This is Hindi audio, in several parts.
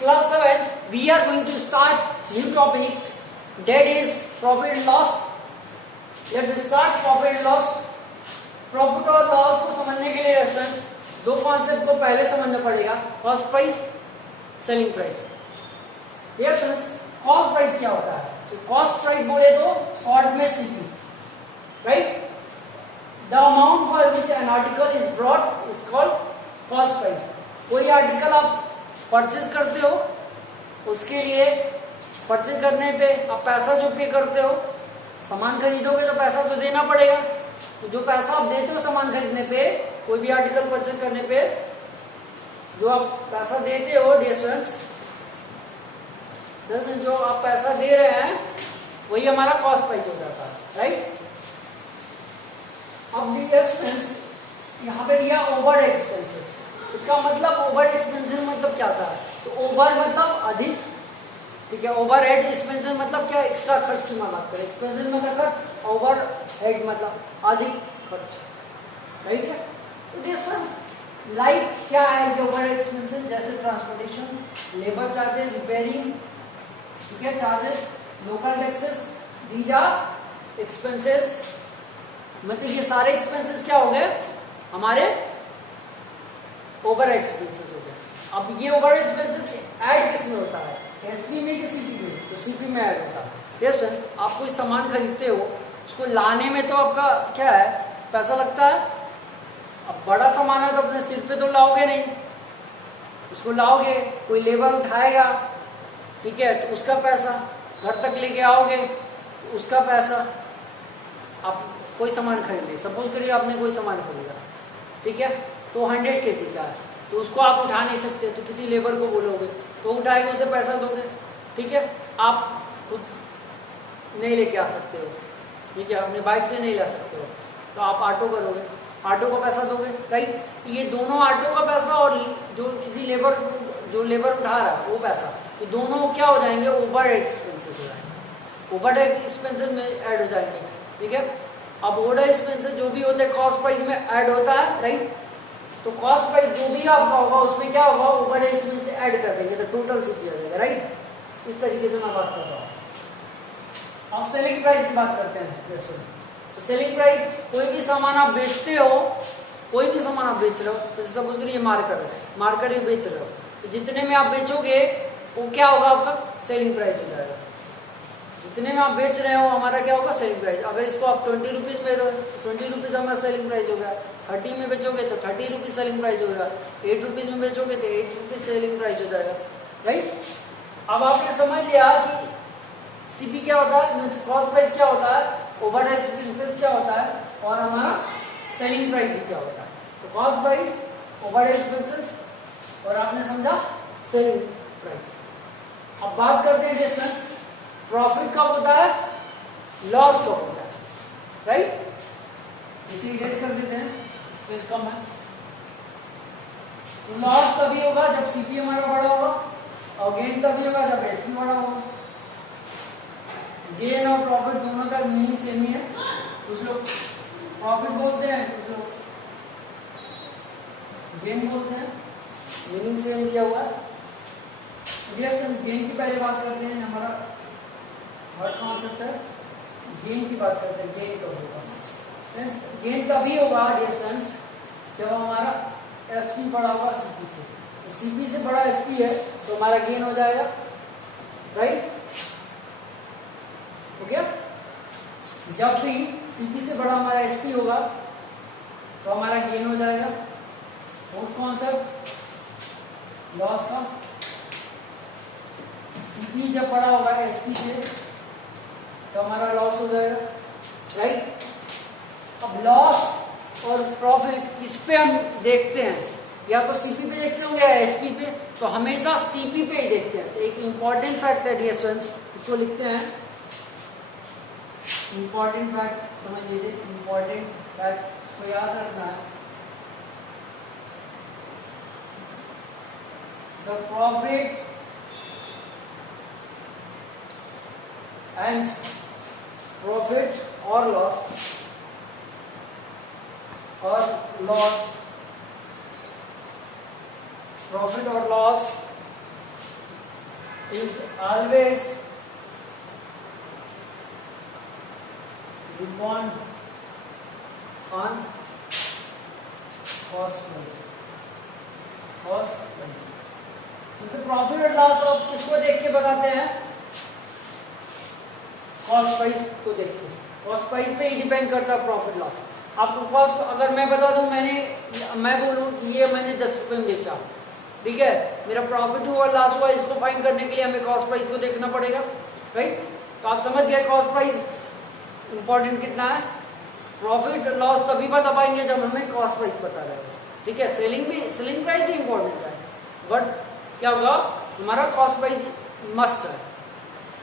class 7 we are going to start new topic, that is profit and loss. Let's start profit and loss. Profit और लॉस को समझने के लिए रेफरेंस दो कॉन्सेप्ट को पहले समझना पड़ेगा, cost price, selling price. Reference cost price क्या होता है? तो कॉस्ट प्राइस बोले तो शॉर्ट में CP, right? The amount for which an article is brought is called cost price. कोई आर्टिकल आप परचेज करते हो, उसके लिए परचेज करने पे आप पैसा जो पे करते हो, सामान खरीदोगे तो पैसा तो देना पड़ेगा। तो जो पैसा आप देते हो सामान खरीदने पे, कोई भी आर्टिकल परचेज करने पे जो आप पैसा देते हो, जो आप पैसा दे रहे हैं वही हमारा कॉस्ट प्राइस हो जाता है, राइट? अब डिफरेंस यहाँ पे दिया ओवर एक्सपेंसेस। इसका मतलब ओवर एक्सपेंसेस मतलब क्या था? तो ओवर मतलब अधिक, ठीक है? ओवर हेड एक्सपेंसेस मतलब क्या? एक्स्ट्रा खर्च की बात करें। एक्सपेंसेस मतलब खर्च, ओवर हेड मतलब अधिक खर्च, राइट है? तो डिफरेंस लाइक क्या है जो ओवर एक्सपेंसेस? जैसे ट्रांसपोर्टेशन, लेबर चार्जेस, रिपेयरिंग, ठीक है, charges, local taxes, these are expenses. मतलब ये सारे एक्सपेंसेस क्या हो गए? हमारे ओवर एक्सपेंसेस हो गए। अब ये ओवर एक्सपेंसेस ऐड किस में होता है? एसपी में कि सीपी में? तो सीपी में ऐड होता है। रेफरेंस आप कोई सामान खरीदते हो, उसको लाने में तो आपका क्या है? पैसा लगता है। अब बड़ा सामान है तो अपने सिर पे तो लाओगे नहीं, उसको लाओगे, कोई लेबर उठाएगा, ठीक है, तो उसका पैसा, घर तक लेके आओगे तो उसका पैसा। आप कोई सामान खरीद ले, सपोज करिए आपने कोई सामान खरीदा, ठीक है, तो 100 kg का है, तो उसको आप उठा नहीं सकते, तो किसी लेबर को बोलोगे तो उठाएगा, उसे पैसा दोगे, ठीक है? आप खुद नहीं लेके आ सकते हो, ठीक है, अपने बाइक से नहीं ला सकते हो, तो आप ऑटो करोगे, ऑटो का पैसा दोगे, राइट? तो ये दोनों ऑटो का पैसा और जो किसी लेबर, जो लेबर उठा रहा है वो पैसा, ये दोनों क्या हो जाएंगे? ओवर एक्सपेंसेस हो जाएंगे, ओवर एक्सपेंसेस में ऐड हो जाएंगे, ठीक है? अब ओवर एक्सपेंसेस जो भी होते हैं कॉस्ट प्राइस में ऐड होता है, राइट? तो कॉस्ट प्राइस जो भी आपका होगा उसमें क्या होगा? ओवर एक्सपेंस ऐड कर देंगे तो टोटल सीपी हो जाएगा, राइट? इस तरीके से मैं बात कर रहा हूँ। अब सेलिंग प्राइस की बात करते हैं। तो सेलिंग प्राइस, कोई भी सामान आप बेचते हो, कोई भी सामान आप बेच रहे हो, तो सपोज करिए मार्कर है, मार्कर ही बेच रहे हो, तो जितने में आप बेचोगे वो क्या होगा? आपका सेलिंग प्राइस हो जाएगा। जितने में आप बेच रहे हो हमारा क्या होगा? Selling price. अगर इसको आप 20 रुपीज में दो, 20 रुपीज हमारा सेलिंग प्राइस हो गया। 30 में बेचोगे तो 30 रुपीज सेलिंग प्राइस होगा। 8 रुपीज में बेचोगे तो 8 रुपीज सेलिंग प्राइस हो जाएगा, राइट? अब आपने समझ लिया कि सीपी क्या होता है, मीन्स कॉस्ट प्राइस क्या होता है, ओवर एक्सपेंसेस क्या होता है, और हमारा सेलिंग प्राइस भी क्या होता है। तो कॉस्ट प्राइस, ओवर एक्सपेंसेस, और आपने समझा सेलिंग प्राइस। अब बात करते हैं डिफरेंस, प्रॉफिट कब होता है, लॉस कब होता है, राइट? इसे इरेज कर देते हैं, स्पेस कम है। तो लॉस तभी होगा जब सीपी हमारा बड़ा होगा, और गेन तभी होगा जब एसपी बड़ा होगा। गेन और प्रॉफिट दोनों का मीनिंग सेम ही है। कुछ लोग प्रॉफिट बोलते हैं, कुछ लोग गेन बोलते हैं, मीनिंग सेम दिया हुआ है। गेन की पहले बात करते हैं, हमारा हर कॉन्सेप्ट है, गेन की बात करते हैं। गेन कब होगा? गेन तभी होगा डिफरेंस जब हमारा एसपी बड़ा होगा सीपी से। तो सीपी से बड़ा एसपी है तो हमारा गेन हो जाएगा, राइट? हो गया? जब भी सीपी से बड़ा हमारा एसपी होगा तो हमारा गेन हो जाएगा। फोर्थ कॉन्सेप्ट लॉस का, सीपी जब बड़ा होगा एसपी से तो हमारा लॉस हो जाएगा, राइट? अब लॉस और प्रॉफिट इस पे हम देखते हैं, या तो सीपी पे देखते होंगे या एसपी पे, तो हमेशा सीपी पे ही देखते हैं। तो एक इंपॉर्टेंट फैक्ट है डियर स्टूडेंट्स, इसको लिखते हैं, इंपॉर्टेंट फैक्ट समझ लीजिए, इंपॉर्टेंट फैक्ट इसको याद रखना है। द प्रॉफिट एंड प्रॉफिट और लॉस प्रॉफिट और loss is always depend on cost price. Cost price तो प्रॉफिट और लॉस आप किसको देख के बताते हैं? कॉस्ट प्राइस को देख के। कॉस्ट प्राइस पे ही डिपेंड करता है प्रॉफिट लॉस। आपको कॉस्ट, अगर मैं बता दूं मैं बोलूं ये मैंने 10 रुपए में बेचा, ठीक है, मेरा प्रॉफिट हुआ लॉस हुआ, इसको फाइंड करने के लिए हमें कॉस्ट प्राइस को देखना पड़ेगा, राइट। तो आप समझ गए कॉस्ट प्राइस इंपॉर्टेंट कितना है। प्रॉफिट लॉस तभी बता पाएंगे जब हमें कॉस्ट प्राइस पता रहेगा, ठीक है। सेलिंग प्राइस भी इंपॉर्टेंट है, बट क्या होगा, हमारा कॉस्ट प्राइस मस्ट है।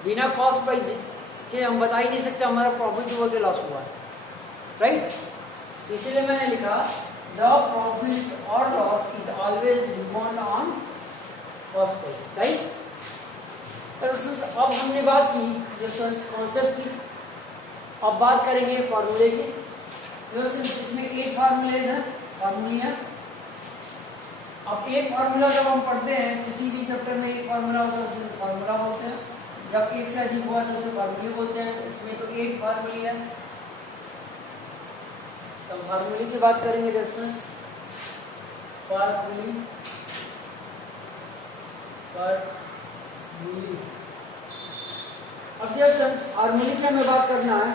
बिना कॉस्ट प्राइस के हम बता ही नहीं सकते हमारा प्रॉफिट हुआ कि लॉस हुआ है, राइट। इसीलिए मैंने लिखा द प्रॉफिट और loss is always depend on cost price, right. अब हमने बात की जो कॉन्सेप्ट की, अब बात करेंगे फॉर्मूले की। इसमें 8 फार्मूले हैं, फार्मूले हैं। अब एक फार्मूला जब हम पढ़ते हैं किसी भी चैप्टर में, एक फार्मूला होता है उसे फार्मूला बोलते हैं, जब एक से अधिक हुआ तो उसे फार्मूले बोलते हैं। इसमें तो 8 फार्मूले हैं, तो फार्मूले की बात करेंगे। रेफरेंस फार्मूले अब जब फार्मूले की हमें बात करना है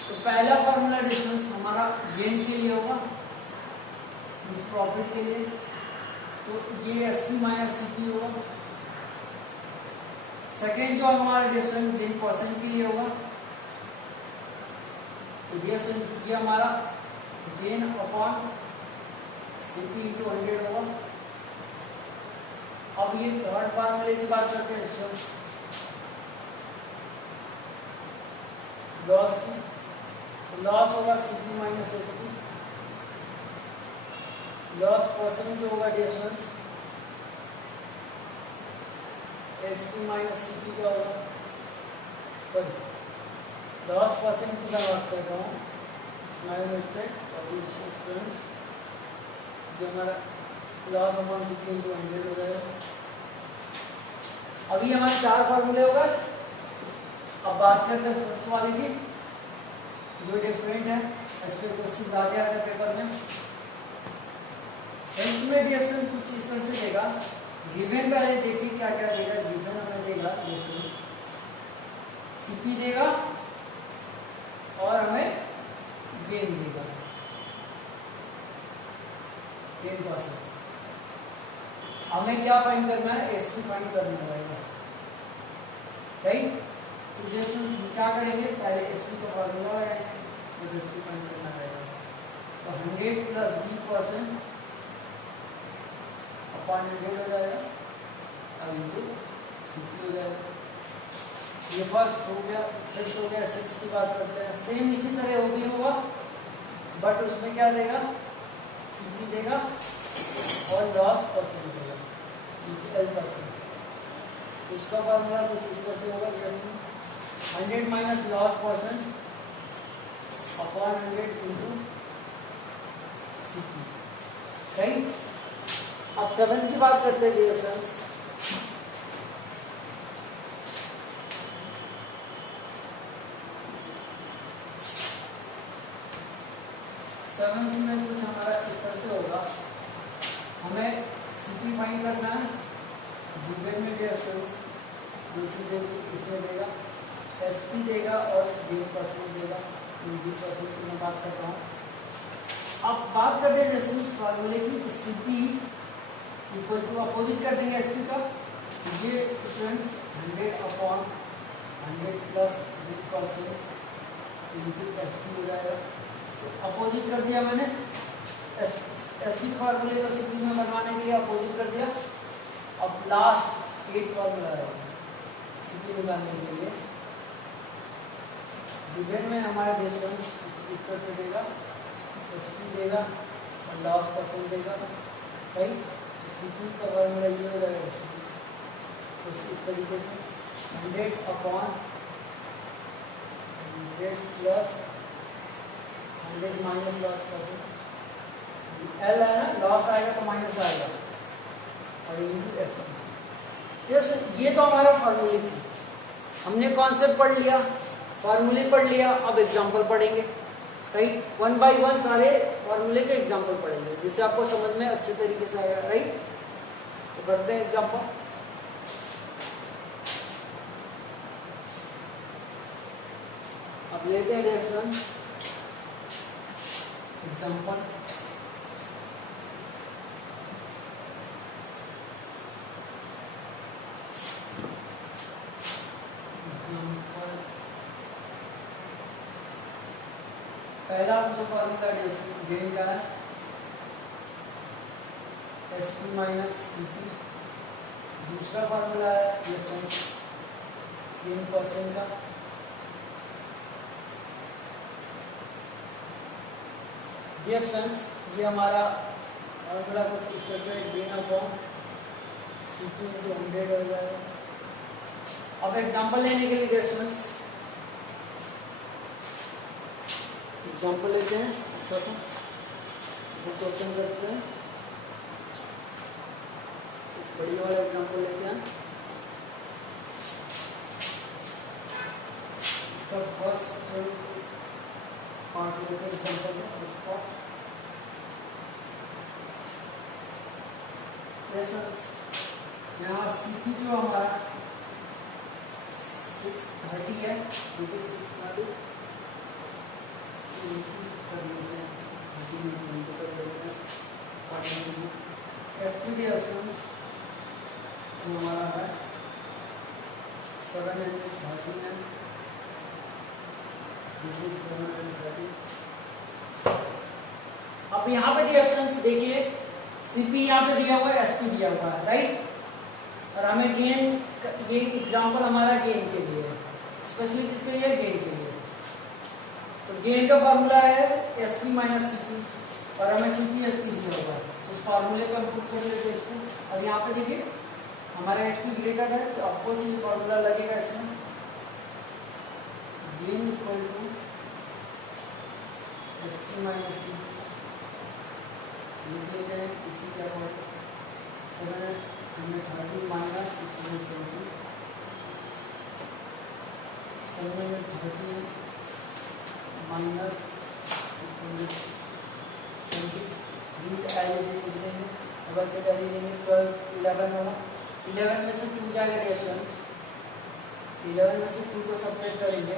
तो पहला फार्मूला डिस्टेंस हमारा गेन के लिए होगा, इस प्रॉफिट के लिए, तो ये SP माइनस CP होगा। सेकेंड जो हमारा डिस्टेंस गेन परसेंट के लिए होगा, तो ये हमारा गेन अपॉन CP इंटू 100 होगा। अब ये थर्ड फार्मूले की बात करते हैं, लॉस की, लॉस होगा CP minus SP, loss percent जो होगा डिस्टेंस SP माइनस CP का होगा। सॉरी, लॉस परसेंट की मैं बात कर रहा हूँ, माय मिस्टेक, सॉरी स्टूडेंट्स, जो हमारा लॉस अपॉन CP इंटू 100 हो जाएगा। अभी हमारे 4 फार्मूले हो गए। अब बात करते हैं फर्स्ट वाले की, जो डिफरेंट है, इस पर क्वेश्चन आ गया था पेपर में। में डिस्टेंस कुछ इस तरह से देगा, गिवन पहले देखिए क्या क्या देगा। गिवन हमें देगा डिस्टेंस CP देगा और हमें गेन देगा, गेन परसेंट। हमें क्या फाइंड करना है? SP फाइंड करना रहेगा, राइट। तो डिस्टेंस क्या करेंगे, पहले SP का फॉर्मूला लगाएंगे, तो SP फाइंड करना रहेगा। तो 100 प्लस D% अपॉन 100 हो जाएगा, अब इंटू CP हो जाएगा। ये फर्स्ट हो गया, 6 हो गया। 6 की बात करते हैं, सेम इसी तरह वो भी होगा, बट उसमें क्या देगा, CP देगा और लॉस परसेंट देगा, L%। तो इसका फॉर्मूला कुछ इस तरह से होगा, 100 minus loss percent upon 100 into CP, right. अब 7 की बात करते हैं रिलेशंस। सेवंथ में कुछ हमारा इस तरह से होगा, हमें CP फाइंड करना है, गिवन में रिलेशंस दो चीजें इसमें देगा, SP देगा और गेन परसेंट देगा। %% की मैं बात कर रहा हूँ। अब बात करते हैं डिस्टेंस फार्मूले की, तो CP इक्वल टू अपोजिट कर देंगे SP का, ये difference 100 upon 100 plus %% into SP हो जाएगा। तो अपोजिट कर दिया मैंने, SP फार्मूले को CP में बनवाने के लिए अपोजिट कर दिया। अब लास्ट 8 फार्मूला है CP निकालने के लिए। गिवन में हमारा डिस्टेंस इस तरह से देगा, SP देगा और लॉस परसेंट देगा, राइट। तो CP का फॉर्मूला ये हो जाएगा इस तरीके से, 100 upon 100 plus 100 minus loss percent, L है ना, लॉस आएगा तो माइनस आएगा, और इंटू SP, ये तो हमारा फॉर्मूले थी, हमने कॉन्सेप्ट पढ़ लिया, फॉर्मूले पढ़ लिया, अब एग्जाम्पल पढ़ेंगे, राइट। 1 by 1 सारे फॉर्मूले के एग्जाम्पल पढ़ेंगे जिससे आपको समझ में अच्छे तरीके से आएगा, राइट। तो करते हैं एग्जाम्पल। अब लेते हैं डेरिवेशन एग्जाम्पल। पहला जो फॉर्मूला गेन का है SP माइनस CP, दूसरा फॉर्मूला है गेन परसेंट का, डियर फ्रेंड्स ये हमारा फॉर्मूला कुछ इस तरह से गेन अपॉन CP into 100 हो जाएगा। अब एग्जांपल लेने के लिए डियर फ्रेंड्स एग्जाम्पल लेते हैं, अच्छा सा बुक ओपन करते हैं, बढ़िया वाला एग्जाम्पल लेते हैं। इसका फर्स्ट पार्ट लेते हैं एग्जाम्पल में, फर्स्ट पार्ट यहाँ CP जो हमारा 630 है, रुपये 630 SP जो हमारा है 730 है, अब यहाँ पे डिफरेंस देखिए, CP यहाँ पे दिया हुआ है, SP दिया हुआ है, राइट। और हमें गेन, ये एग्जांपल हमारा गेन के लिए है, स्पेशली किसके लिए, गेन के लिए। तो गेन का फॉर्मूला है SP माइनस CP और हमें CP SP दिया हुआ है, उस फॉर्मूले को हम पुट कर लेते हैं इसको। और यहाँ पे देखिए हमारा SP ग्रेटर है तो आपको ये फॉर्मूला लगेगा इसमें, gain equal to SP minus CP, इसी के अकॉर्डिंग 730 माइनस 620, 730 माइनस 620 रूट एल देंगे, डबल से कैरी लेंगे, 12 11 होगा, 11 में से 2 जाएगा डिफरेंस, 11 में से 2 को सब्ट्रैक्ट करेंगे,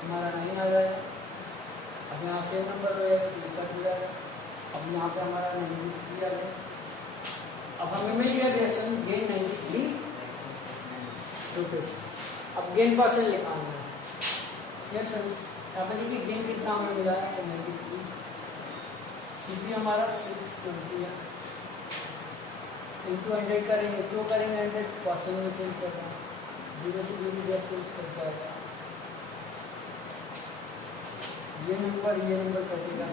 हमारा 9 आ जाएगा। अब यहाँ सेम नंबर रहेगा तो कट हो जाएगा। अब यहाँ पे हमारा 93 आ गया। अब हमें मिल गया डिफरेंस गेन 93 रुपीज। अब गेन परसेंट निकालना है, यस फ्रेंड्स। यहाँ पे देखिए गेन कितना हमें मिला है, 93। CP हमारा 620 है, इंटू 100 करेंगे, क्यों करेंगे 100 परसेंट में चेंज करना, 0 से 0 चेंज कर जाएगा, ये नंबर कटेगा,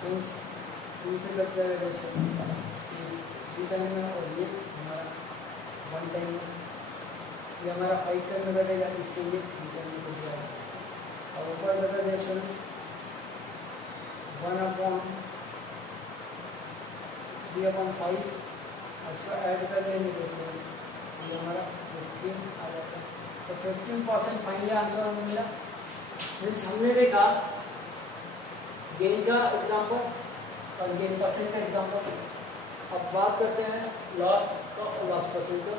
मीन्स 2 से कट जाएगा, 3 टाइम में, और ये हमारा 1 टाइम में, ये हमारा 5 टाइम में कटेगा, इससे ये 3 टाइम में कट जाएगा। और ऊपर बचा रेशंस 1/3/5, उसको ऐड कर लेंगे रेशंस, ये हमारा 15 आ जाता है। तो 15% फाइनली आंसर हमें मिला। मीन्स हमने देखा गेन का एग्जाम्पल और गेन परसेंट का एग्जाम्पल। अब बात करते हैं लॉस का और लॉस परसेंट का।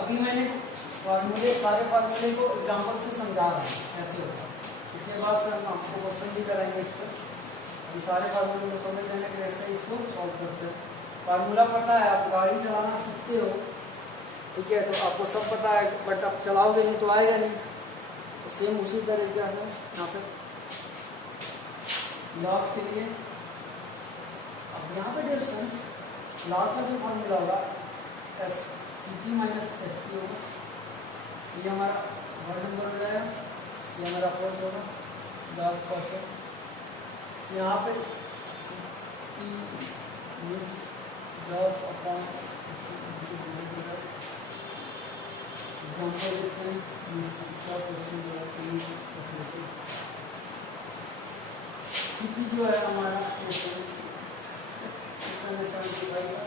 अभी मैंने सारे फार्मूले को एग्जाम्पल से समझा रहा हूँ ऐसे होता है। इसके बाद सर हम आपको क्वेश्चन भी कराएंगे इस पर। अभी सारे फार्मूले को समझ लेने के कैसे इसको सॉल्व करते हैं। फार्मूला पता है, आप गाड़ी चलाना सीखते हो, ठीक है, तो आपको सब पता है, बट आप चलाओगे नहीं तो आएगा नहीं। तो सेम उसी तरीके से यहाँ पे लॉस के लिए, अब यहाँ पे डिफरेंस लॉस का जो फार्मूला होगा CP माइनस SP होगा, ये हमारा 1 नंबर हो जाएगा, ये हमारा 4 होगा 10%। यहाँ पे CP मीन्स 10/60 एग्जाम्पल देते हैं, इसका क्वेश्चन जो है CP जो है हमारा 675 का।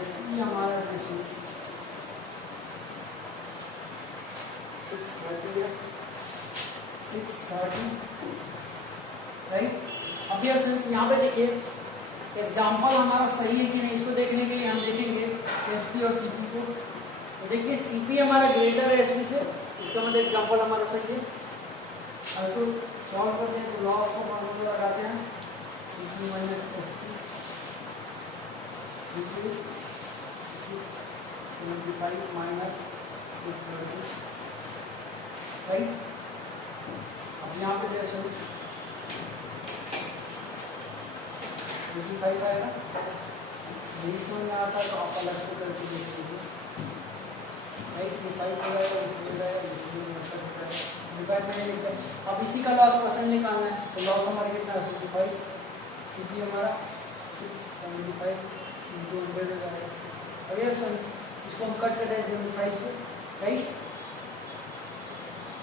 एसपी हमारा डिस्टेंस 630 है, 630 राइट। अभी अब यहाँ पे देखिए एग्जाम्पल हमारा सही है कि नहीं, इसको देखने के लिए हम देखेंगे एसपी और सीपी को। तो देखिए सीपी हमारा ग्रेटर है एसपी से, इसका मतलब एग्जाम्पल हमारा सही है। अब तो सॉल्व करते हैं तो लॉस को फॉर्मूला लगाते हैं, CP minus SP which is 675 minus 630 right. अब यहाँ पे जैसे 25 आएगा, नहीं समझ में आता तो आप अलग से करके देख लीजिए राइट। 25 हो जाएगा, इसमें जाएगा, इसमें होता है डिवाइड में लिखते हैं। अब इसी का लॉस परसेंट निकालना है, तो लॉस हमारा कितना है 55, सीपी हमारा 675 इंटू 100 हो जाएगा। अगर इसको हम कट चढ़े 25 से राइट,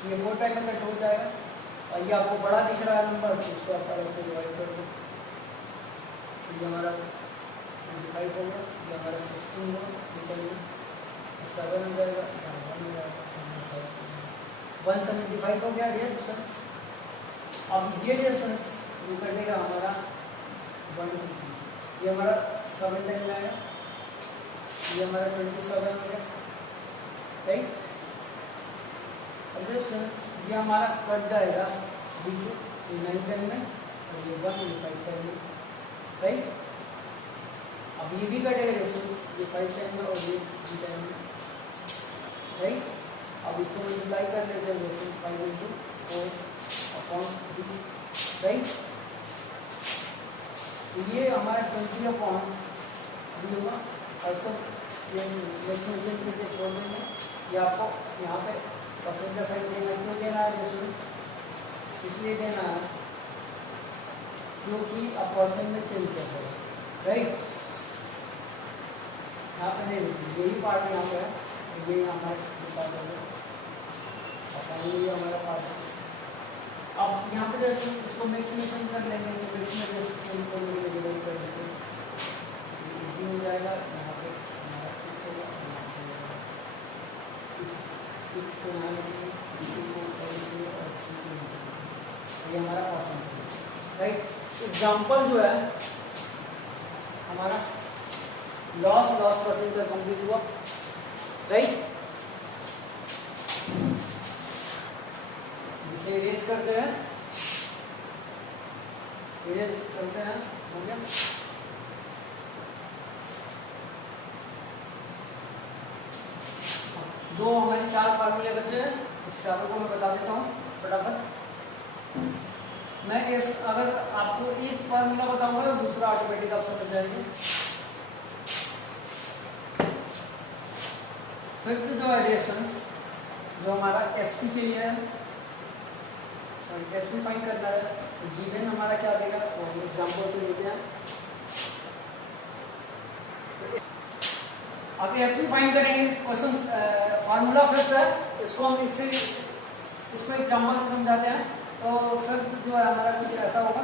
ये 4 टाइम में कट हो जाएगा और ये आपको बड़ा दिख रहा है नंबर, तो इसको आप अलग से डिवाइड कर दो। ये हमारा 25 हो गया, ये हमारा 16 होगा, निकलिए 7 हो जाएगा, 1 हो जाएगा, 175 हो गया डियर स्टूडेंट्स। अब ये डियर स्टूडेंट्स जो कटेगा हमारा 1, ये हमारा 7 टाइम में आएगा, ये हमारा 27 हो गया राइट। अब डियर स्टूडेंट्स ये हमारा कट जाएगा 20 से, ये 9 टाइम में और ये 1 ये 5 टाइम में राइट। अब ये भी कटेगा ये 5 टाइम में और ये 3 टाइम में राइट। अब इसको मल्टीप्लाई कर लेते हैं 5 इंटू 4 अपॉन 3 राइट। ये हमारा 20 अपॉन भी होगा और इसको छोड़ देंगे। ये आपको यहाँ पे परसेंट का साइन देना, क्यों देना है, इसलिए देना है क्योंकि आप परसेंट में चेंज कर रहे हो राइट। यहाँ पे नहीं लिखिए, यही पार्ट यहाँ पे है, ये हमारा पार्ट है और ये हमारा पार्ट है। अब यहाँ पे जैसे इसको मिक्स में चेंज कर लेंगे, तो मिक्स में जैसे चेंज कर लेंगे डिवाइड कर देंगे, 18 हो जाएगा, यहाँ पे हमारा 6 होगा, 6 को यहाँ लिखेंगे, ये हमारा परसेंट राइट। एग्जाम्पल जो है हमारा लॉस परसेंट का कंप्लीट हुआ राइट। इसे इरेज करते हैं, इरेज करते हैं, हो गया। दो हमारे 4 फार्मूले बचे हैं, उस चारों को मैं बता देता हूँ फटाफट। मैं इस अगर आपको एक फार्मूला बताऊंगा तो दूसरा ऑटोमेटिक आप समझ जाएंगे। फिफ्थ जो एडिशंस जो हमारा एसपी के लिए है, सॉरी एसपी फाइंड करना है, तो गिवन हमारा क्या देगा वो एग्जांपल से लेते हैं। अब एसपी फाइंड करेंगे, क्वेश्चन फार्मूला फिफ्थ है, इसको हम इसको एग्जांपल से समझाते हैं। तो फिफ्थ जो है हमारा कुछ ऐसा होगा,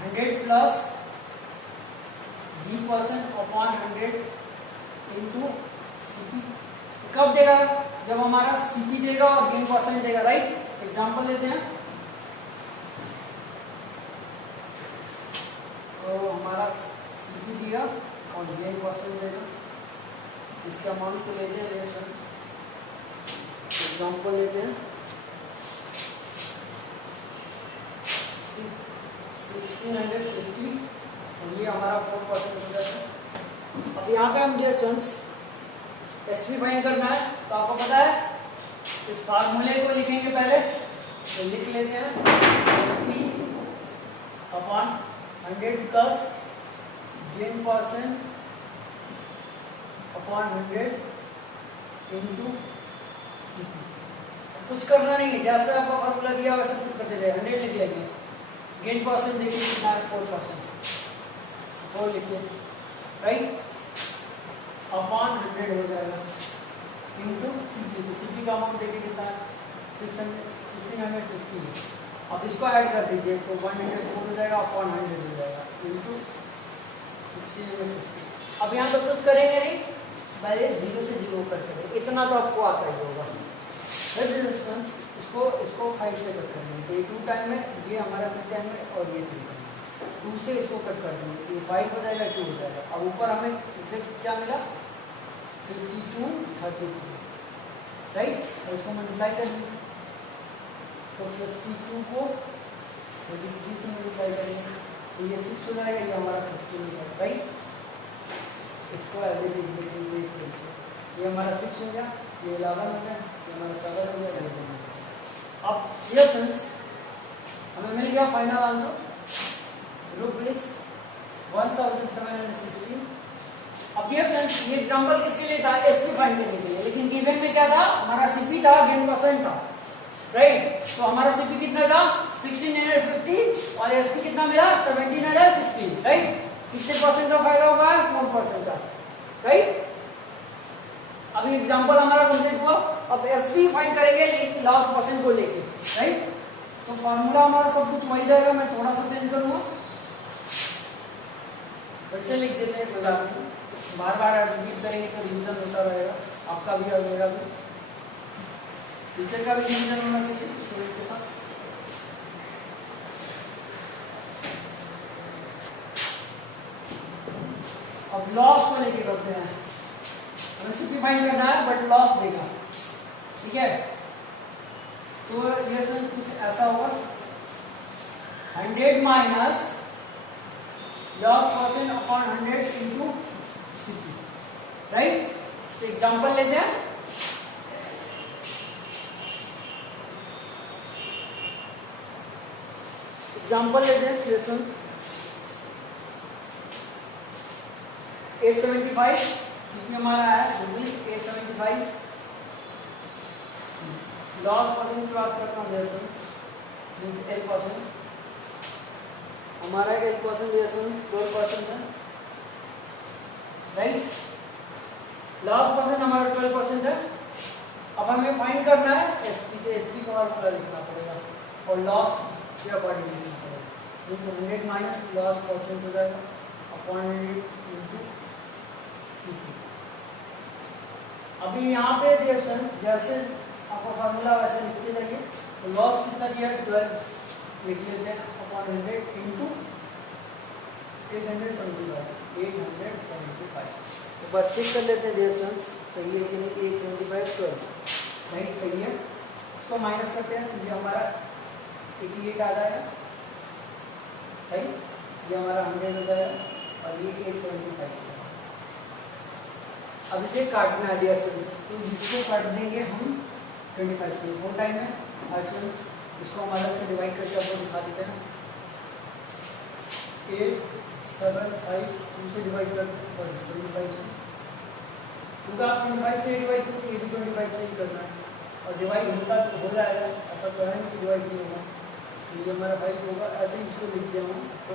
100 plus G% upon 100 into CP। कब देगा, जब हमारा CP देगा और गेन परसेंट देगा राइट। एग्जांपल लेते हैं, तो हमारा CP दिया और गेन परसेंट देगा, इसके अमाउंट को लेते हैं। एग्जांपल लेते हैं 1650 और ये हमारा 4% हो जाता है। अब यहाँ पे हम डिस्टेंस एसपी फाइंड करना है, तो आपको पता है इस फार्मूले को लिखेंगे पहले, तो लिख लेते हैं SP upon 100 plus gain percent upon 100 into CP। कुछ करना नहीं है, जैसा आपका फार्मूला दिया वैसे कुछ करते जाए। 100 लिख लेंगे, गेन परसेंट देखिए कितना है 4%, 4 लिखिए राइट, अपॉन 100 हो जाएगा इंटू CP। तो CP का अमाउंट देखिए कितना है 675 1650। अब इसको ऐड कर दीजिए तो 104 हो जाएगा अपॉन 100 हो जाएगा इंटू 1650। अब यहाँ तो कुछ करेंगे नहीं, पहले 0 से 0 कट करेंगे, इतना तो आपको आता ही होगा। रेजिस्टेंस इसको 5 से कट कर देंगे, ये 2 टाइम है, ये हमारा 3 टाइम है और ये 3 टाइम है। 2 से इसको कट कर देंगे, ये 5 हो जाएगा, 2 हो जाएगा। अब ऊपर हमें एग्जैक्ट क्या मिला 5233, राइट। और इसको मल्टीप्लाई कर दीजिए तो 52 को 33 से मल्टीप्लाई करेंगे तो ये 6 हो जाएगा, ये हमारा 15 हो जाएगा, राइट। इसको एवरेज ये हमारा 6 हो गया, ये 11 हो गया, ये हमारा 7 हो गया, 11 हो गया। अब ये फ्रेंड्स हमें मिल गया फाइनल आंसर रुपीज 1716। अब ये फ्रेंड्स ये एग्जांपल किसके लिए था, एसपी फाइंड करने के लिए, लेकिन गिवन में क्या था, हमारा सीपी था, गेन परसेंट था, राइट। तो हमारा सीपी कितना था 1650 और एसपी कितना मिला 1716, राइट। कितने परसेंट का फायदा होगा 1% का, राइट। अभी एग्जांपल हमारा कंप्लीट हुआ। अब एसपी फाइंड करेंगे लास्ट परसेंट को लेके, राइट। तो फार्मूला हमारा सब कुछ वही रहेगा, मैं थोड़ा सा चेंज करूंगा, फिर से लिख देते हैं, कोई बात नहीं, बार बार रिपीट करेंगे तो रिविजन होता रहेगा, आपका भी और मेरा भी, टीचर का भी रिविजन होना चाहिए स्टूडेंट के साथ। अब लॉस को लेके करते हैं, हमें सीपी फाइंड करना है बट लॉस देगा, ठीक है। तो ये कुछ ऐसा होगा 100 minus loss percent upon 100 into CP, right. तो एग्जांपल लेते हैं, एग्जांपल लेते हैं क्वेश्चन 875, सीपी हमारा है 875। लॉस परसेंट की बात करता हूँ, मीन्स 8%, हमारा 8% 12% है, राइट। लॉस परसेंट हमारा 12% है। अब हमें फाइंड करना है एसपी, तो एसपी को और लिखना पड़ेगा और लॉस के अकॉर्डिंग लिखना पड़ेगा, मीन्स 100 माइनस लॉस परसेंट हो जाएगा अपॉन 100 इंटू सीपी। अभी यहाँ पे जैसे आपका फार्मूला वैसे लिखते जाइए, तो लॉस कितना दिया 12 लिख लेते हैं अपॉन 100 इंटू 875। तो बस चेक कर लेते हैं डियर स्टूडेंट्स, सही है कि नहीं, 875 12, राइट, सही है। इसको माइनस करते हैं तो ये हमारा 88 आ जाएगा, राइट। ये हमारा 100 हो जाएगा और ये 875। अब इसे काटना है डियर स्टूडेंट्स, तो इसको काट देंगे हम 25 से, 4 टाइम है और स्टूडेंट्स इसको हम अलग से डिवाइड करके आपको दिखा देते हैं। 875 2 से डिवाइड करते हैं, सॉरी 25 से, क्योंकि आप 25 से डिवाइड करके ये भी 25 से ही करना है और डिवाइड होता तो हो जाएगा, ऐसा तो है नहीं कि डिवाइड नहीं होगा। ये हमारा 5 होगा, ऐसे ही इसको लिख दिया हूँ, तो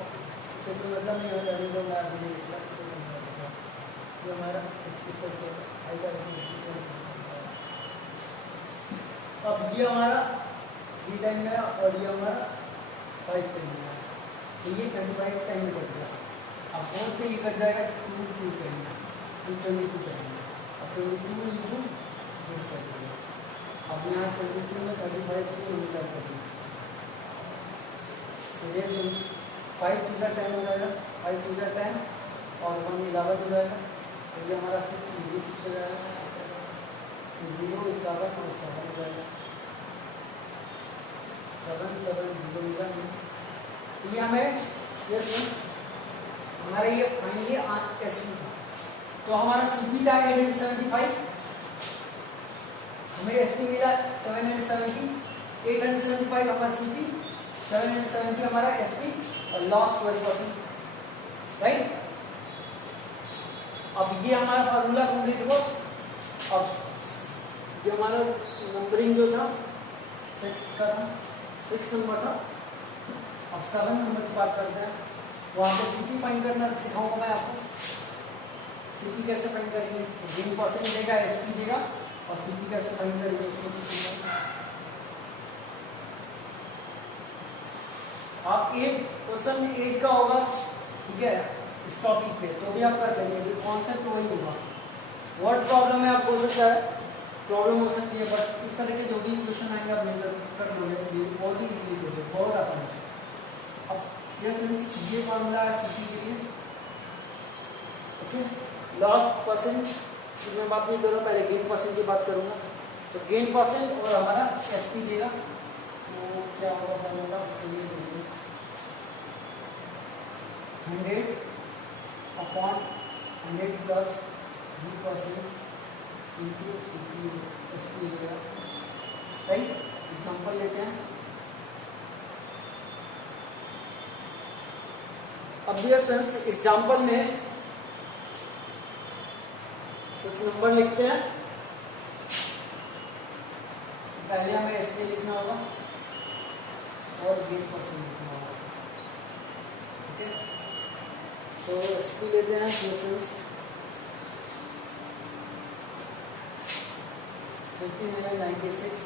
इससे कोई मतलब नहीं होगा, नहीं तो मैं अभी नहीं लिखता, इससे ये हमारा 25 से आएगा। अब ये हमारा 3 टाइम में और ये हमारा 5 टाइम में, तो ये 25 टाइम में कट गया। अब 4 से ये कट जाएगा 2 टाइम में, 22 टाइम में, अब 22 इंटू 2 कर देंगे। अब यहाँ 22 में 35 से मल्टीप्लाई कर देंगे, तो ये 5 टू द 10 हो जाएगा, 5 टू द 10 और 1 11 हो जाएगा, तो ये हमारा 6 हो जाएगा, 0 is 7 और 7 हो जाएगा, 7 7 0 मिला। तो ये हमें हमारा ये फाइनली एसपी था, तो हमारा सीपी का 875, हमें एसपी मिला 770, 875 हमारा सीपी, 770 हमारा एसपी और लॉस 12%, राइट। अब ये हमारा फार्मूला कंप्लीट हुआ। अब ये हमारा नंबरिंग जो था 6 नंबर था। अब 7 नंबर की बात करते हैं, वहाँ पे सीपी फाइंड करना सिखाऊंगा मैं आपको। सीपी कैसे फाइंड करेंगे, गेन परसेंट देगा, एसपी देगा और सीपी कैसे फाइंड करेंगे उसको सीखेंगे। आप एक क्वेश्चन 8 का होगा, ठीक है, इस टॉपिक पे, तो भी आप कर लेंगे, कॉन्सेप्ट तो वही होगा। वर्ड प्रॉब्लम है, आप बोल सकते हैं प्रॉब्लम हो सकती है, बट इस तरह के जो भी क्वेश्चन आएंगे आप लेकर कर लोगे, बहुत ही इजीली लोगे, बहुत आसानी से। अब ये फॉर्मूला है सीपी के लिए, ओके। लास्ट परसेंट मैं बात नहीं करूँ, पहले गेन परसेंट की बात करूँगा। तो गेन परसेंट और हमारा एसपी देगा, तो क्या होगा फॉर्मूला उसके लिए, 100 upon 100 plus G% into CP SP देगा, राइट। एग्जाम्पल लेते हैं। अब डियर स्टूडेंट्स, एग्जाम्पल में कुछ नंबर लिखते हैं। पहले हमें एसपी लिखना होगा और गेन परसेंट लिखना होगा, ठीक है। तो एसपी लेते हैं क्वेश्चंस 5996,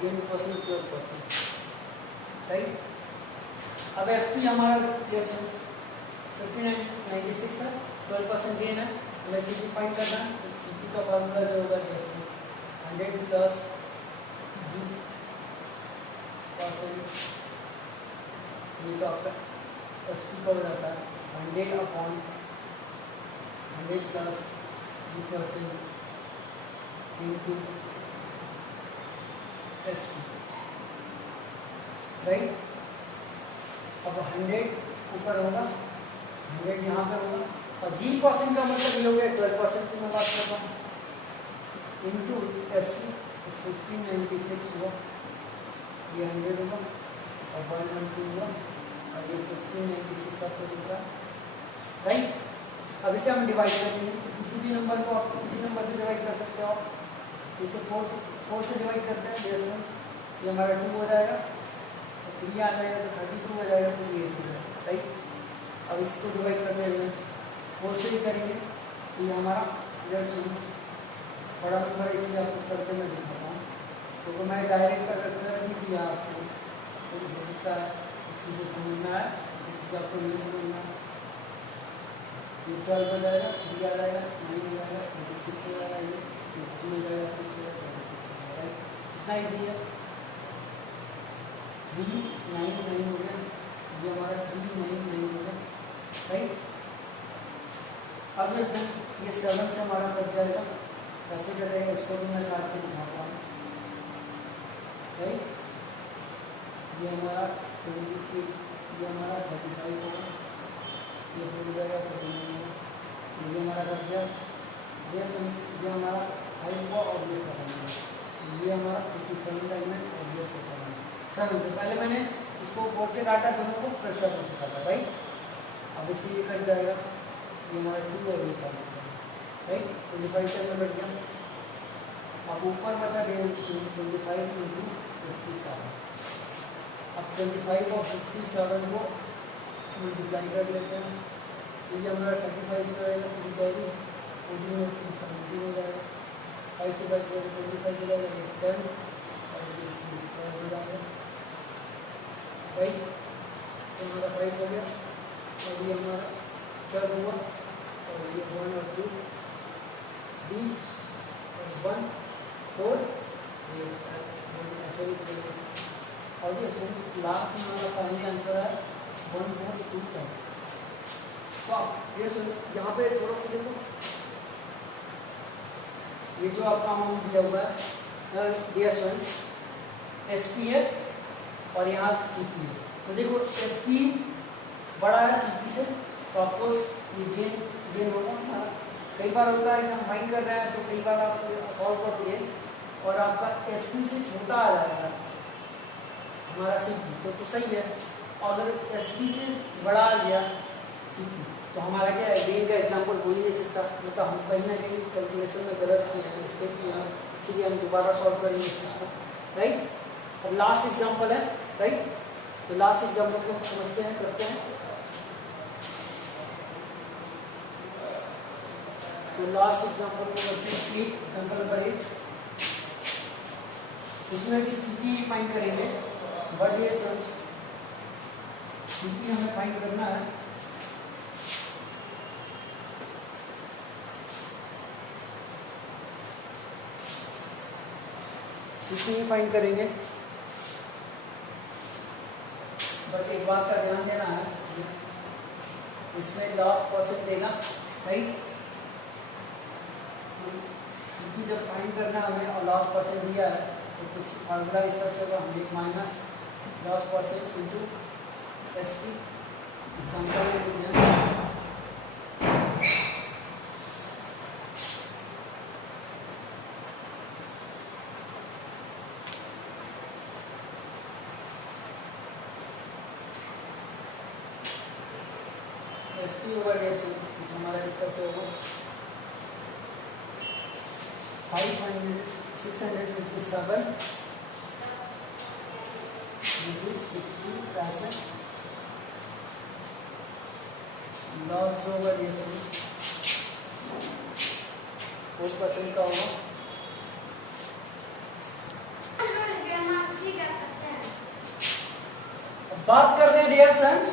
गेन परसेंट 12%, राइट। अब एसपी हमारा क्वेश्चंस 5996 है, 12% गेन है, हमें सीपी फाइंड करना है। तो सीपी का फॉर्मूला जो होगा 100 प्लस G%, ये तो आपका एसपी का हो जाता है 100 upon 100 plus G% into SP, right. अब 100 ऊपर होगा, 100 यहाँ पे होगा, और G% का मतलब ये हो गया 12% की मैं बात करता हूँ, इंटू एसपी, तो 1596 हुआ, ये 100 होगा और 112 हुआ, और ये 1596 आपको दिख रहा है, राइट। अब इसे हम डिवाइड करेंगे, तो किसी भी नंबर को आप किसी नंबर से डिवाइड कर सकते हो। इसे 4 से डिवाइड करते हैं, ये हमारा 2 हो जाएगा, तो 3 आ जाएगा, तो 32 हो जाएगा, तो ये 8 हो जाएगा, राइट। अब इसको डिवाइड करते हैं 4 से ही करेंगे, तो ये हमारा बड़ा नंबर है, इसलिए आपको करते मैं देख रहा हूँ। तो मैं डायरेक्ट कर नहीं दिया आपको, तो हो सकता है सीधे समझना है, किसी को आपको नहीं समझना है। 12 हो जाएगा, 3 आ जाएगा, 9 हो जाएगा, 26 हो जाएगा, ये 2 हो जाएगा, 6 हो जाएगा, 26 हो जाएगा, राइट। इतना ईजी है। 3 9 9 हो गया, ये हमारा 3 9 9 हो गया, राइट। अब ये 7 से हमारा कट जाएगा, कैसे कटेगा इसको भी मैं काट के दिखाता हूँ, राइट। ये हमारा 23, ये हमारा 35 होगा, ये हो जाएगा 39 होगा, ये हमारा कट गया, ये हमारा 5 हुआ और ये 7 हुआ, ये हमारा 57 लाइन है और ये 7। तो पहले मैंने इसको 4 से काटा, दोनों को फिर 7 से काटा, राइट। अब इससे ये कट जाएगा, ये हमारा 2 और ये 5, राइट। 25 से में कट गया। अब ऊपर बचा 25 इंटू 57। अब 25 और 57 को मल्टीप्लाई कर लेते हैं, तो ये हमारा 35 हो जाएगा, 30 70 हो जाएगा, 5 से बच जाएगा 25 हो जाएगा, 10 और ये 12 हो जाएगा, राइट। तो हमारा 5 हो गया, और ये हमारा 12 हुआ, और ये 1 और 2 3 और 1 4, ये ऐसे ही। और ये लास्ट में हमारा फाइनल आंसर है 1425। तो आप ये यहाँ पे थोड़ा सा देखो, ये जो आपका अमाउंट दिया हुआ है डियर स्टूडेंट्स, एसपी है और यहाँ सीपी है। तो देखो एसपी बड़ा है सीपी से, तो आपको ये गेन होगा। कई बार होता है कि हम फाइंड कर रहे हैं, तो कई बार आप सॉल्व करते हैं और आपका एसपी से छोटा आ जाएगा हमारा सीपी, तो सही है। और अगर एसपी से बड़ा आ गया सीपी, तो हमारा क्या है, गेन का एग्जांपल हो ही नहीं सकता, मतलब हम कहीं ना कहीं कैलकुलेशन में गलत किए हैं, मिस्टेक किए हैं, इसलिए हम दोबारा सॉल्व करेंगे इस चीज़ को, राइट। अब लास्ट एग्जांपल है, राइट। तो लास्ट एग्जांपल को समझते हैं, करते हैं। तो लास्ट एग्जांपल को करते हैं, एग्जांपल नंबर 8। इसमें भी सीपी फाइंड करेंगे, बट ये सीपी हमें फाइंड करना है। सीपी फाइंड करेंगे, बट एक बात का ध्यान देना है, इसमें लॉस परसेंट देना, राइट। सीपी जब फाइंड करना हमें और लॉस परसेंट दिया है तो कुछ फार्मूला इस तरह से होगा, हम एक minus loss percent into SP. Example ले लेते हैं, एसपी ओवर एसपी कुछ हमारा इस तरह से होगा 657 60% लॉस ओवर ये 4% का होगा। अब बात करते हैं डियर फ्रेंड्स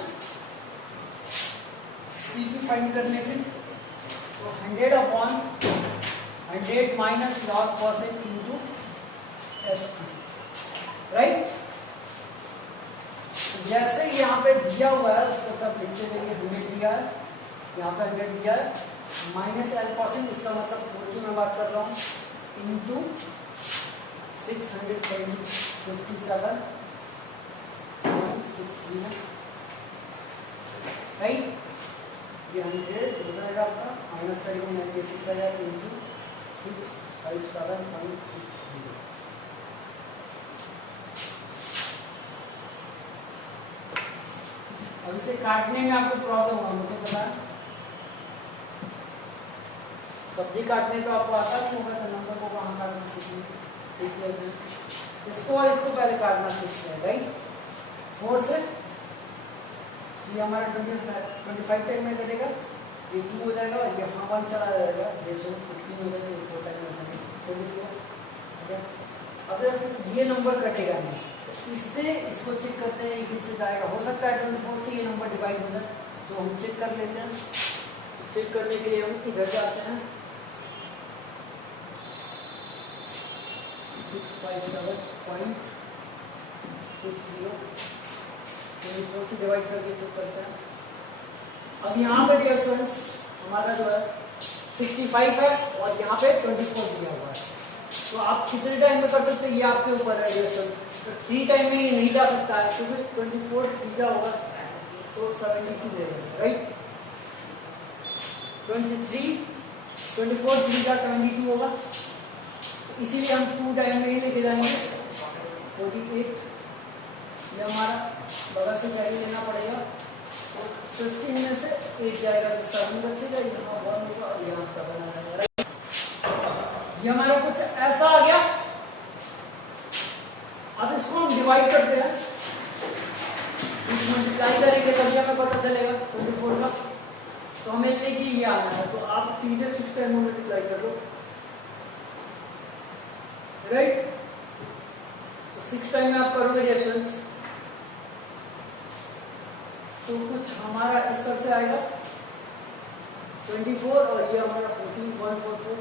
सीपी फाइंड करने की, तो 100 minus loss percent into SP, right. जैसे यहाँ पे दिया हुआ है उसको सब लिखते जाइए, 100 दिया है, यहाँ पे 100 दिया है, माइनस L%, इसका मतलब 40 में बात कर रहा हूँ, इंटू 657.60, राइट। ये 100 हो जाएगा आपका, माइनस करेंगे 96 आ जाएगा इंटू 657.60। अब इसे काटने में आपको प्रॉब्लम होगा, मुझे पता है। सब्जी काटने तो आपको आता नहीं होगा, तो नंबर को कहाँ काटना सीख लेते हैं। इसको और इसको पहले काटना सीखते हैं, राइट। 4 से ये हमारा 25 टाइम में कटेगा, ये 2 हो जाएगा, यहाँ 1 चला जाएगा, 16 हो जाएगा, 4 टाइम में 24। अब ये नंबर कटेगा नहीं, इससे इसको चेक करते हैं किससे जाएगा। हो सकता है 24 से ये नंबर डिवाइड हो जाए, तो हम चेक कर लेते हैं। तो चेक करने के लिए हम इधर जाते हैं, 657.60 24 से डिवाइड करके चेक करते हैं। अब यहाँ पे डियर स्टूडेंट्स हमारा जो है 65 है और यहाँ पे 24 दिया हुआ है, तो आप कितने टाइम में कर सकते हैं ये आपके ऊपर है डियर स्टूडेंट्स। 3 टाइम में ये नहीं जा सकता है, क्योंकि 24 तीजा होगा तो 72 देगा, राइट। 24 तीजा 72 होगा, इसीलिए हम 2 टाइम में ही लेके जाएंगे। 48 ये हमारा बगल से कैरी लेना पड़ेगा, तो 15 में से 8 जाएगा, तो 7 बचेगा, यहाँ 1 होगा और यहाँ 7 आ जाएगा, राइट। ये हमारा कुछ ऐसा आ गया। अब इसको हम डिवाइड करते हैं, मल्टीप्लाई करेंगे तभी हमें पता चलेगा 24 का, तो हमें लेके ये आना है, तो आप सीधे 6 टाइम मल्टीप्लाई कर दो, राइट। तो 6 टाइम में आप करोगे डियर स्टूडेंट्स, तो कुछ हमारा इस तरह से आएगा 24 और ये हमारा 144,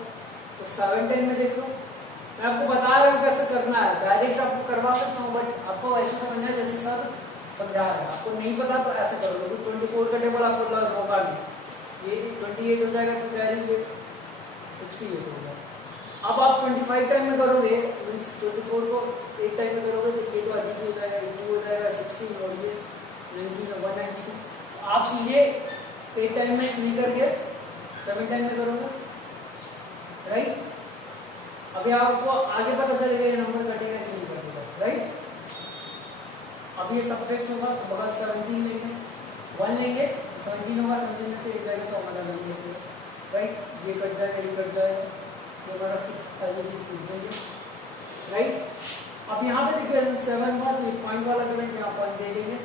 तो 7 टाइम में देख लो। मैं आपको बता रहा हूँ कैसे करना है, डायरेक्ट आपको करवा सकता हूँ, बट आपको ऐसे समझना है जैसे सर समझा रहे हैं। आपको नहीं पता तो ऐसे कर लो, 24 का टेबल आपको होगा नहीं, ये 28 हो जाएगा, तो कैरी 68 हो जाएगा। अब आप 25 टाइम में करोगे, मीन्स 24 को 8 टाइम में करोगे, तो ये तो अधिक हो जाएगा, 2 हो जाएगा 16 और ये 19 192। आप सीधे 8 टाइम में नहीं करके 7 टाइम में करोगे, राइट। अभी आपको आगे पता चलेगा ये नंबर कटेगा कि नहीं कटेगा, राइट। अब ये सब्ट्रैक्ट होगा, तो बगल 17 लेंगे, 1 लेंगे, 17 होगा, 17 में से 1 जाएगा तो हमारा 1 बचेगा, राइट। ये कट जाएगा, ये कट जाएगा, तो हमारा 6 देंगे, राइट। अब यहाँ पे देखिए 7 हुआ, तो एक पॉइंट वाला करेंगे, यहाँ पॉइंट दे देंगे,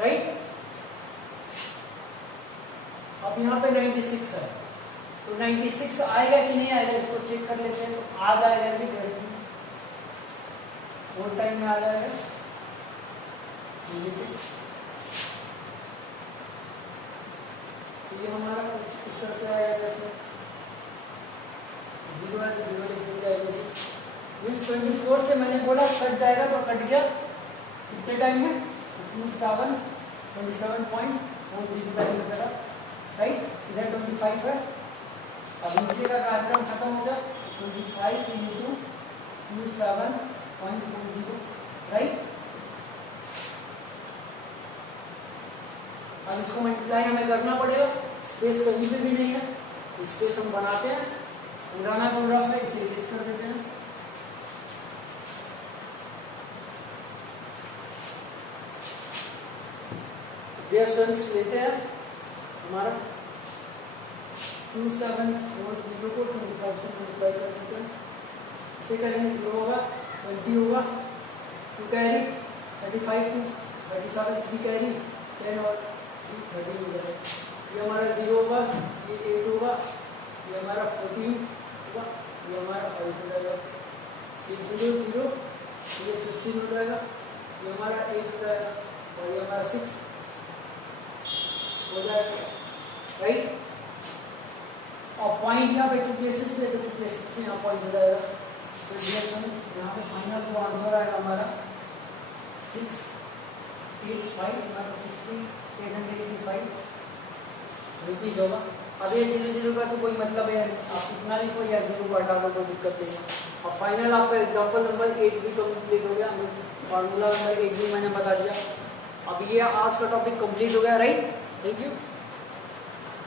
राइट। अब यहाँ पे 96 है, तो 96 आएगा कि नहीं आएगा इसको चेक कर लेते हैं। तो आ जाएगा कि 4 टाइम में आ जाएगा 96, ये हमारा कुछ इस तरह से आएगा, जैसे 0 है तो 0 लिख जाएगा। मीन्स 24 से मैंने बोला कट जाएगा तो कट गया, कितने टाइम में 27.4 टाइम में कटा, राइट। इधर 25 है, अब नीचे का कार्यक्रम खत्म हो जाए, 25 into 27.40, राइट। अब इसको मल्टीप्लाई हमें करना पड़ेगा, स्पेस कहीं पे भी नहीं है, स्पेस हम बनाते हैं, पुराना पैराग्राफ है इसे इरेज कर देते हैं। डिस्टेंस लेते हैं हमारा 2740 को 25 से मल्टीप्लाई कर देते हैं, इसे करेंगे 0 होगा, 20 होगा, 2 कैरी 35 to 37 3 कैरी 10 और 13 हो जाएगा। ये हमारा 0 होगा, ये 8 होगा, ये हमारा 14 होगा, ये हमारा 5 हो जाएगा, ये 0 0, ये 15 हो जाएगा, ये हमारा 8 हो जाएगा और ये हमारा 6 हो जाएगा, राइट। और पॉइंट यहाँ पे 2 प्लेसेस पे, तो 2 प्लेसेस से यहाँ पॉइंट हो जाएगा। तो यहाँ पे फाइनल जो आंसर आएगा हमारा 685 885 रुपीज़ होगा। अब ये 0 का तो कोई मतलब है, आप इतना लिखो या 0 को हटा दो, कोई दिक्कत नहीं है। और फाइनल आपका एग्जाम्पल नंबर 8 भी कंप्लीट हो गया, फार्मूला नंबर 8 भी मैंने बता दिया। अब ये आज का टॉपिक कंप्लीट हो गया, राइट। Thank you.